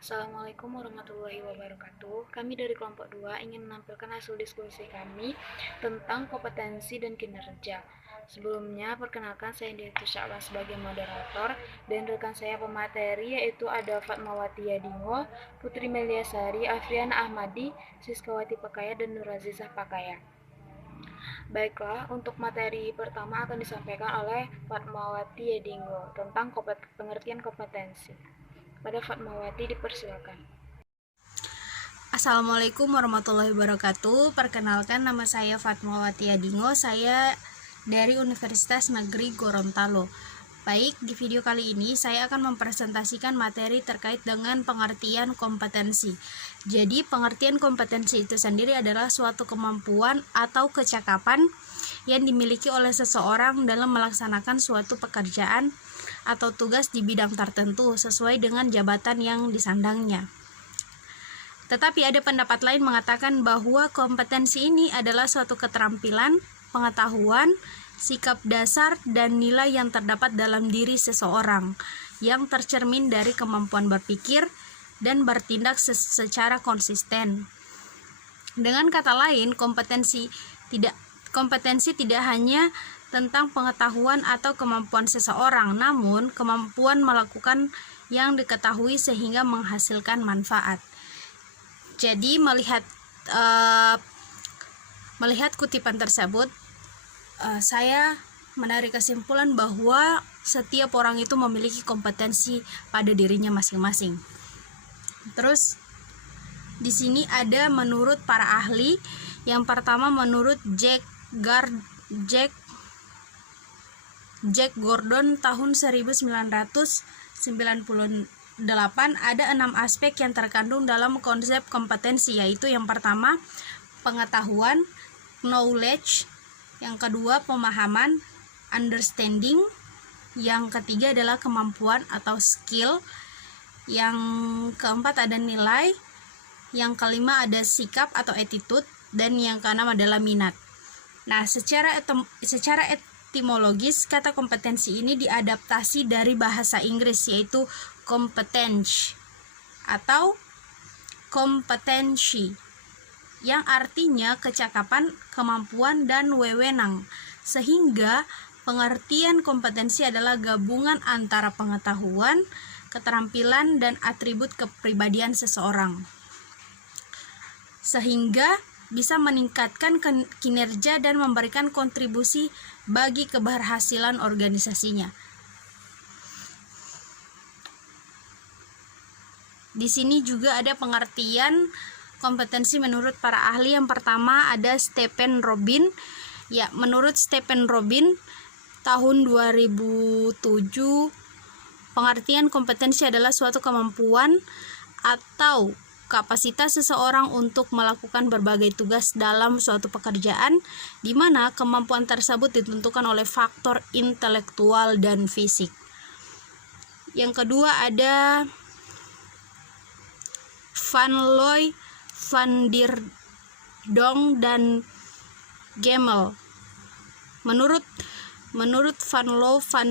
Assalamualaikum warahmatullahi wabarakatuh. Kami dari kelompok 2 ingin menampilkan hasil diskusi kami tentang kompetensi dan kinerja. Sebelumnya, perkenalkan saya Indri Syakban sebagai moderator dan rekan saya pemateri yaitu ada Fatmawati Yadingo, Putri Meliasari, Afriana Ahmadi, Siskawati Pakaya, dan Nurazizah Pakaya. Baiklah, untuk materi pertama akan disampaikan oleh Fatmawati Yadingo tentang pengertian kompetensi. Pada Fatmawati dipersilakan. Assalamualaikum warahmatullahi wabarakatuh. Perkenalkan, nama saya Fatmawati Yadingo. Saya dari Universitas Negeri Gorontalo. Baik, di video kali ini saya akan mempresentasikan materi terkait dengan pengertian kompetensi. Jadi, pengertian kompetensi itu sendiri adalah suatu kemampuan atau kecakapan yang dimiliki oleh seseorang dalam melaksanakan suatu pekerjaan atau tugas di bidang tertentu sesuai dengan jabatan yang disandangnya. Tetapi ada pendapat lain mengatakan bahwa kompetensi ini adalah suatu keterampilan, pengetahuan, sikap dasar, dan nilai yang terdapat dalam diri seseorang yang tercermin dari kemampuan berpikir dan bertindak secara konsisten. Dengan kata lain, kompetensi tidak hanya tentang pengetahuan atau kemampuan seseorang, namun kemampuan melakukan yang diketahui sehingga menghasilkan manfaat. Jadi melihat kutipan tersebut, saya menarik kesimpulan bahwa setiap orang itu memiliki kompetensi pada dirinya masing-masing. Terus di sini ada menurut para ahli. Yang pertama menurut Jack Gordon tahun 1998, ada 6 aspek yang terkandung dalam konsep kompetensi, yaitu yang pertama pengetahuan, knowledge, yang kedua pemahaman, understanding, yang ketiga adalah kemampuan atau skill, yang keempat ada nilai, yang kelima ada sikap atau attitude, dan yang keenam adalah minat. Nah, secara etimologis, kata kompetensi ini diadaptasi dari bahasa Inggris, yaitu competence atau kompetensi, yang artinya kecakapan, kemampuan, dan wewenang. Sehingga pengertian kompetensi adalah gabungan antara pengetahuan, keterampilan, dan atribut kepribadian seseorang, sehingga bisa meningkatkan kinerja dan memberikan kontribusi bagi keberhasilan organisasinya. Di sini juga ada pengertian kompetensi menurut para ahli. Yang pertama ada Stephen Robin. Ya, menurut Stephen Robin tahun 2007, pengertian kompetensi adalah suatu kemampuan atau kapasitas seseorang untuk melakukan berbagai tugas dalam suatu pekerjaan, di mana kemampuan tersebut ditentukan oleh faktor intelektual dan fisik. Yang kedua ada Van Looy, Van der Donck, dan Gemmel. Menurut Van Looy, Van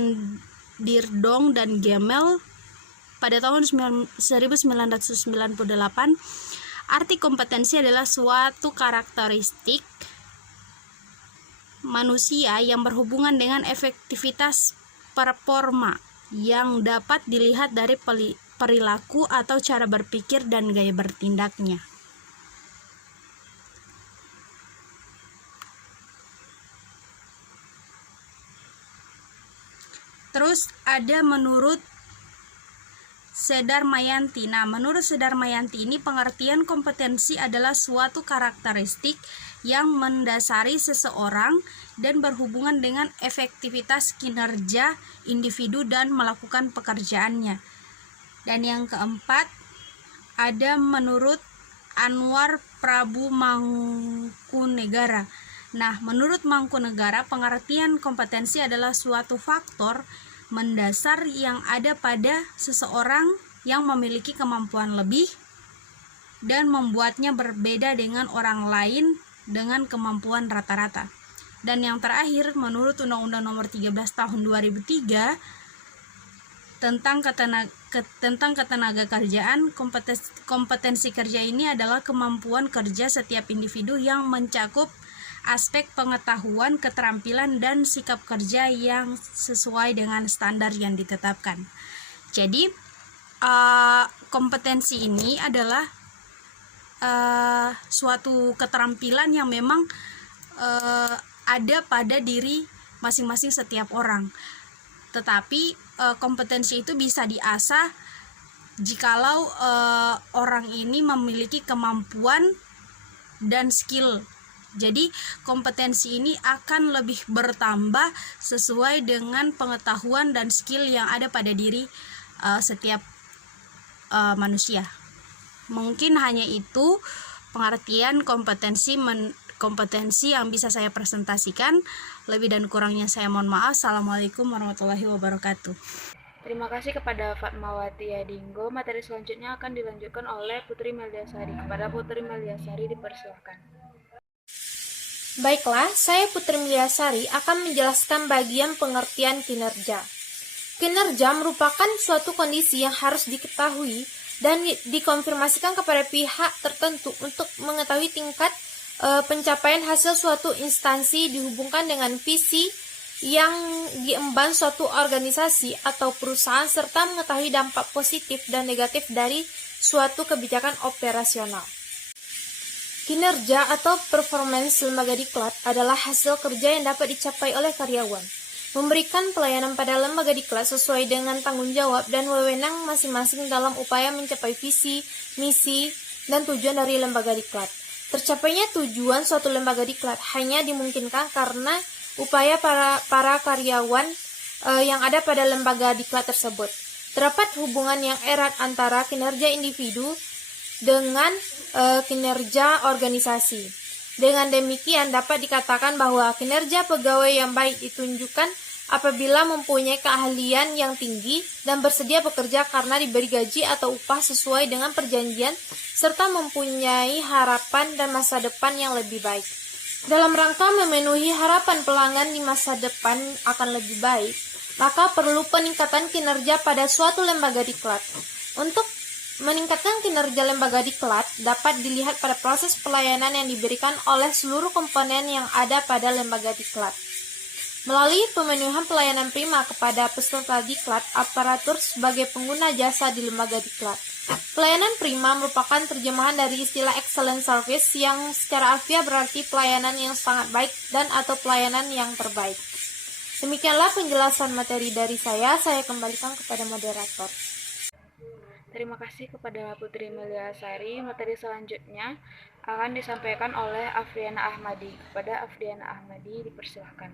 der Donck, dan Gemmel, pada tahun 1998, arti kompetensi adalah suatu karakteristik manusia yang berhubungan dengan efektivitas performa yang dapat dilihat dari perilaku atau cara berpikir dan gaya bertindaknya. Terus ada menurut Sedarmayanti. Nah, menurut Sedarmayanti ini pengertian kompetensi adalah suatu karakteristik yang mendasari seseorang dan berhubungan dengan efektivitas kinerja individu dan melakukan pekerjaannya. Dan yang keempat ada menurut Anwar Prabu Mangkunegara. Nah, menurut Mangkunegara, pengertian kompetensi adalah suatu faktor mendasar yang ada pada seseorang yang memiliki kemampuan lebih dan membuatnya berbeda dengan orang lain dengan kemampuan rata-rata. Dan yang terakhir, menurut Undang-Undang Nomor 13 Tahun 2003 tentang tentang ketenaga kerjaan. Kompetensi kerja ini adalah kemampuan kerja setiap individu yang mencakup aspek pengetahuan, keterampilan, dan sikap kerja yang sesuai dengan standar yang ditetapkan. Jadi, kompetensi ini adalah suatu keterampilan yang memang ada pada diri masing-masing setiap orang. Tetapi kompetensi itu bisa diasah jikalau orang ini memiliki kemampuan dan skill. Jadi kompetensi ini akan lebih bertambah sesuai dengan pengetahuan dan skill yang ada pada diri setiap manusia. Mungkin hanya itu pengertian kompetensi yang bisa saya presentasikan. Lebih dan kurangnya saya mohon maaf. Assalamualaikum warahmatullahi wabarakatuh. Terima kasih kepada Fatmawati Adinggo. Materi selanjutnya akan dilanjutkan oleh Putri Meliasari. Kepada Putri Meliasari dipersilakan. Baiklah, saya Putri Meliasari akan menjelaskan bagian pengertian kinerja. Kinerja merupakan suatu kondisi yang harus diketahui dan dikonfirmasikan kepada pihak tertentu untuk mengetahui tingkat pencapaian hasil suatu instansi dihubungkan dengan visi yang diemban suatu organisasi atau perusahaan serta mengetahui dampak positif dan negatif dari suatu kebijakan operasional. Kinerja atau performance lembaga diklat adalah hasil kerja yang dapat dicapai oleh karyawan, memberikan pelayanan pada lembaga diklat sesuai dengan tanggung jawab dan wewenang masing-masing dalam upaya mencapai visi, misi, dan tujuan dari lembaga diklat. Tercapainya tujuan suatu lembaga diklat hanya dimungkinkan karena upaya para karyawan yang ada pada lembaga diklat tersebut. Terdapat hubungan yang erat antara kinerja individu dengan kinerja organisasi. Dengan demikian dapat dikatakan bahwa kinerja pegawai yang baik ditunjukkan apabila mempunyai keahlian yang tinggi dan bersedia bekerja karena diberi gaji atau upah sesuai dengan perjanjian serta mempunyai harapan dan masa depan yang lebih baik. Dalam rangka memenuhi harapan pelanggan di masa depan akan lebih baik, maka perlu peningkatan kinerja pada suatu lembaga diklat. Untuk meningkatkan kinerja lembaga diklat dapat dilihat pada proses pelayanan yang diberikan oleh seluruh komponen yang ada pada lembaga diklat. Melalui pemenuhan pelayanan prima kepada peserta diklat, aparatur sebagai pengguna jasa di lembaga diklat. Pelayanan prima merupakan terjemahan dari istilah excellent service yang secara alfiah berarti pelayanan yang sangat baik dan atau pelayanan yang terbaik. Demikianlah penjelasan materi dari saya kembalikan kepada moderator. Terima kasih kepada Putri Meliasari. Materi selanjutnya akan disampaikan oleh Afriana Ahmadi. Kepada Afriana Ahmadi dipersilakan.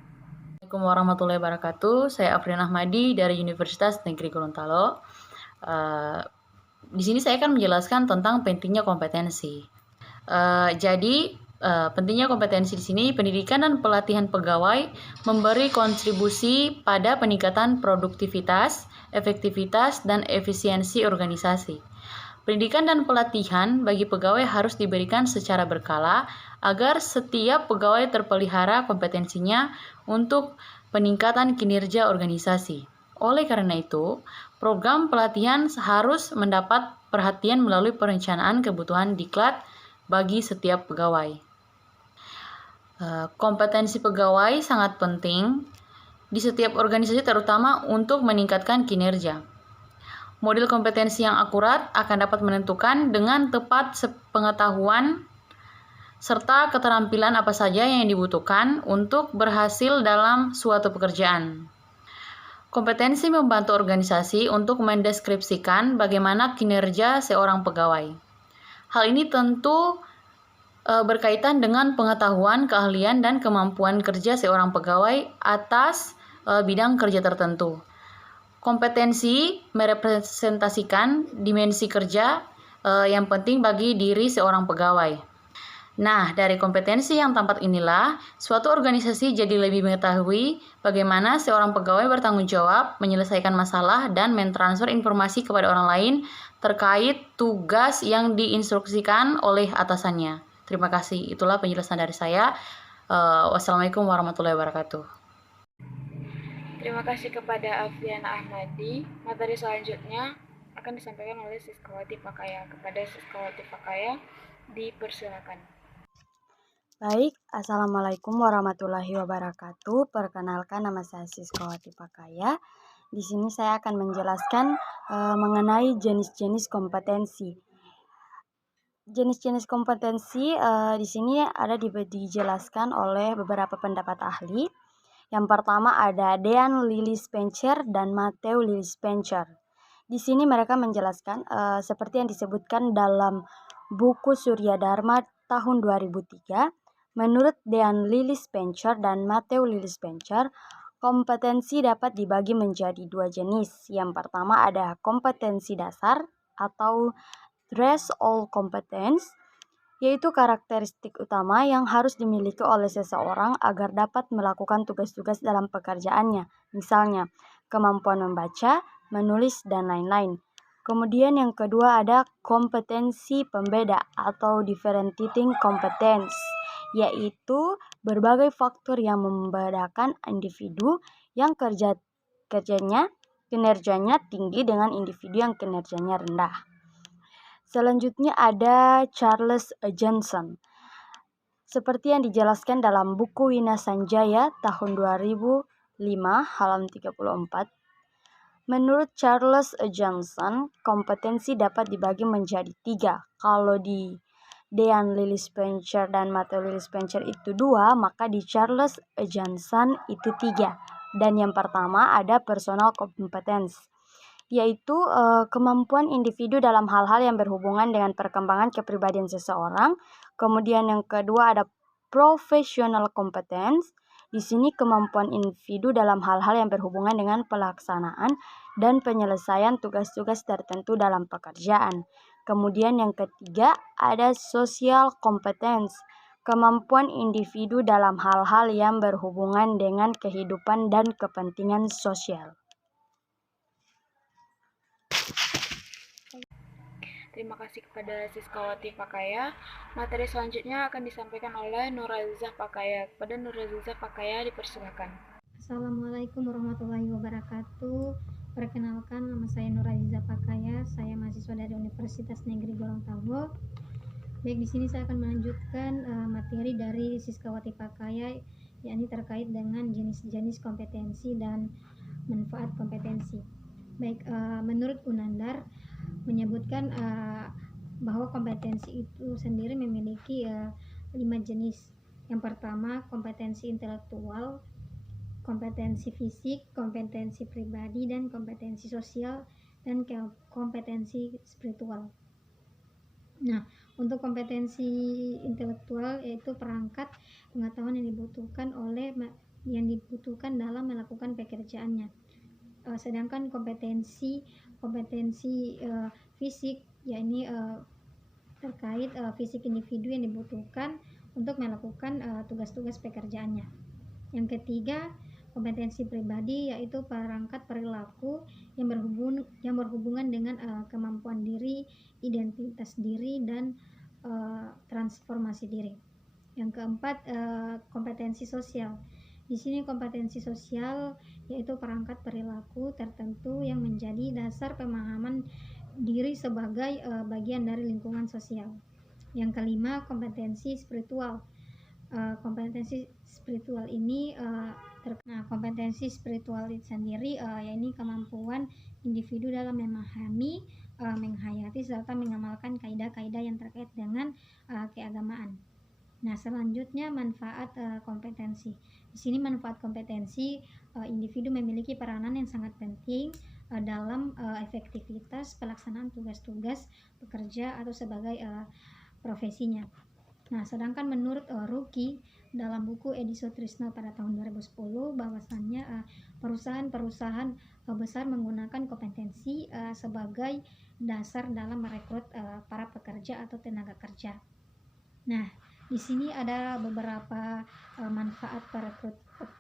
Assalamualaikum warahmatullahi wabarakatuh. Saya Afriana Ahmadi dari Universitas Negeri Gorontalo. Di sini saya akan menjelaskan tentang pentingnya kompetensi. Pentingnya kompetensi di sini, pendidikan dan pelatihan pegawai memberi kontribusi pada peningkatan produktivitas, efektivitas, dan efisiensi organisasi. Pendidikan dan pelatihan bagi pegawai harus diberikan secara berkala agar setiap pegawai terpelihara kompetensinya untuk peningkatan kinerja organisasi. Oleh karena itu, program pelatihan harus mendapat perhatian melalui perencanaan kebutuhan diklat bagi setiap pegawai. Kompetensi pegawai sangat penting di setiap organisasi, terutama untuk meningkatkan kinerja. Model kompetensi yang akurat akan dapat menentukan dengan tepat pengetahuan serta keterampilan apa saja yang dibutuhkan untuk berhasil dalam suatu pekerjaan. Kompetensi membantu organisasi untuk mendeskripsikan bagaimana kinerja seorang pegawai. Hal ini tentu berkaitan dengan pengetahuan, keahlian, dan kemampuan kerja seorang pegawai atas bidang kerja tertentu. Kompetensi merepresentasikan dimensi kerja yang penting bagi diri seorang pegawai. Nah, dari kompetensi yang tampak inilah, suatu organisasi jadi lebih mengetahui bagaimana seorang pegawai bertanggung jawab, menyelesaikan masalah, dan mentransfer informasi kepada orang lain terkait tugas yang diinstruksikan oleh atasannya. Terima kasih. Itulah penjelasan dari saya. Wassalamualaikum warahmatullahi wabarakatuh. Terima kasih kepada Afriana Ahmadi. Materi selanjutnya akan disampaikan oleh Siskawati Pakaya. Kepada Siskawati Pakaya, dipersilakan. Baik, Assalamualaikum warahmatullahi wabarakatuh. Perkenalkan, nama saya Siskawati Pakaya. Di sini saya akan menjelaskan mengenai jenis-jenis kompetensi. Jenis-jenis kompetensi di sini ada dijelaskan oleh beberapa pendapat ahli. Yang pertama ada Dean Lilly-Spencer dan Matthew Lilly-Spencer. Di sini mereka menjelaskan seperti yang disebutkan dalam buku Surya Dharma tahun 2003. Menurut Dean Lilly-Spencer dan Matthew Lilly-Spencer, kompetensi dapat dibagi menjadi dua jenis. Yang pertama ada kompetensi dasar atau threshold competence, yaitu karakteristik utama yang harus dimiliki oleh seseorang agar dapat melakukan tugas-tugas dalam pekerjaannya, misalnya kemampuan membaca, menulis, dan lain-lain. Kemudian yang kedua ada kompetensi pembeda atau differentiating competence, yaitu berbagai faktor yang membedakan individu yang kinerjanya tinggi dengan individu yang kinerjanya rendah. Selanjutnya ada Charles Johnson. Seperti yang dijelaskan dalam buku Wina Sanjaya tahun 2005 halaman 34. Menurut Charles Johnson, kompetensi dapat dibagi menjadi 3. Kalau di Dean Lilly-Spencer dan Matthew Lilly-Spencer itu 2, maka di Charles Johnson itu 3. Dan yang pertama ada personal competence, yaitu kemampuan individu dalam hal-hal yang berhubungan dengan perkembangan kepribadian seseorang. Kemudian yang kedua ada professional competence. Di sini kemampuan individu dalam hal-hal yang berhubungan dengan pelaksanaan dan penyelesaian tugas-tugas tertentu dalam pekerjaan. Kemudian yang ketiga ada social competence. Kemampuan individu dalam hal-hal yang berhubungan dengan kehidupan dan kepentingan sosial. Terima kasih kepada Siskawati Pakaya. Materi selanjutnya akan disampaikan oleh Nurhalizah Pakaya. Kepada Nurhalizah Pakaya dipersilakan. Assalamualaikum warahmatullahi wabarakatuh. Perkenalkan, nama saya Nurhalizah Pakaya. Saya mahasiswa dari Universitas Negeri Gorontalo. Baik, di sini saya akan melanjutkan materi dari Siskawati Pakaya, yakni terkait dengan jenis-jenis kompetensi dan manfaat kompetensi. Baik, menurut Unandar menyebutkan bahwa kompetensi itu sendiri memiliki 5 jenis. Yang pertama, kompetensi intelektual, kompetensi fisik, kompetensi pribadi, dan kompetensi sosial, dan kompetensi spiritual. Nah, untuk kompetensi intelektual yaitu perangkat pengetahuan yang dibutuhkan dalam melakukan pekerjaannya. Sedangkan kompetensi fisik, yakni terkait fisik individu yang dibutuhkan untuk melakukan tugas-tugas pekerjaannya. Yang ketiga, kompetensi pribadi yaitu perangkat perilaku yang berhubungan dengan kemampuan diri, identitas diri, dan transformasi diri. Yang keempat, kompetensi sosial. Di sini kompetensi sosial yaitu perangkat perilaku tertentu yang menjadi dasar pemahaman diri sebagai bagian dari lingkungan sosial. Yang kelima, kompetensi spiritual. Kompetensi spiritual ini kompetensi spiritual itu sendiri yakni kemampuan individu dalam memahami, menghayati, serta mengamalkan kaidah-kaidah yang terkait dengan keagamaan. Nah, selanjutnya manfaat kompetensi. Di sini manfaat kompetensi, individu memiliki peranan yang sangat penting dalam efektivitas pelaksanaan tugas-tugas pekerja atau sebagai profesinya. Nah, sedangkan menurut Ruki dalam buku Ediso Trisno pada tahun 2010 bahwasannya perusahaan-perusahaan besar menggunakan kompetensi sebagai dasar dalam merekrut para pekerja atau tenaga kerja. Nah, di sini ada beberapa manfaat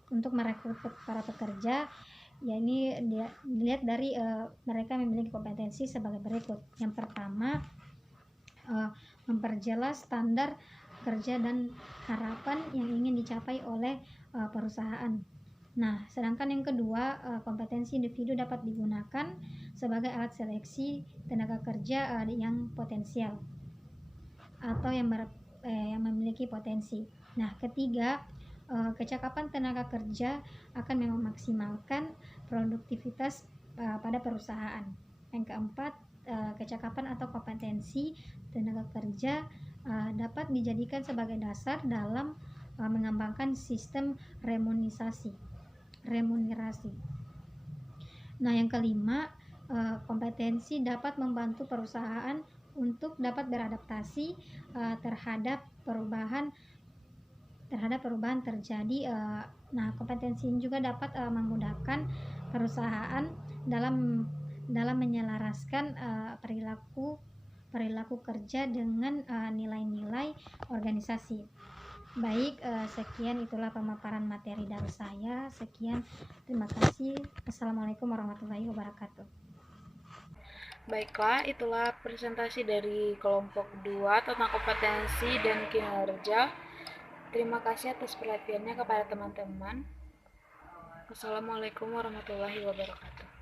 untuk merekrut para pekerja, yakni dilihat dari mereka memiliki kompetensi sebagai berikut. Yang pertama, memperjelas standar kerja dan harapan yang ingin dicapai oleh perusahaan. Nah, sedangkan yang kedua, kompetensi individu dapat digunakan sebagai alat seleksi tenaga kerja yang potensial atau yang memiliki potensi. Nah, ketiga, kecakapan tenaga kerja akan memaksimalkan produktivitas pada perusahaan. Yang keempat, kecakapan atau kompetensi tenaga kerja dapat dijadikan sebagai dasar dalam mengembangkan sistem remunerasi. Nah, yang kelima, kompetensi dapat membantu perusahaan untuk dapat beradaptasi terhadap perubahan terjadi. Nah, kompetensi ini juga dapat memudahkan perusahaan dalam menyelaraskan perilaku kerja dengan nilai-nilai organisasi. Baik, sekian itulah pemaparan materi dari saya. Sekian, terima kasih. Assalamualaikum warahmatullahi wabarakatuh. Baiklah, itulah presentasi dari kelompok 2 tentang kompetensi dan kinerja. Terima kasih atas perhatiannya kepada teman-teman. Wassalamualaikum warahmatullahi wabarakatuh.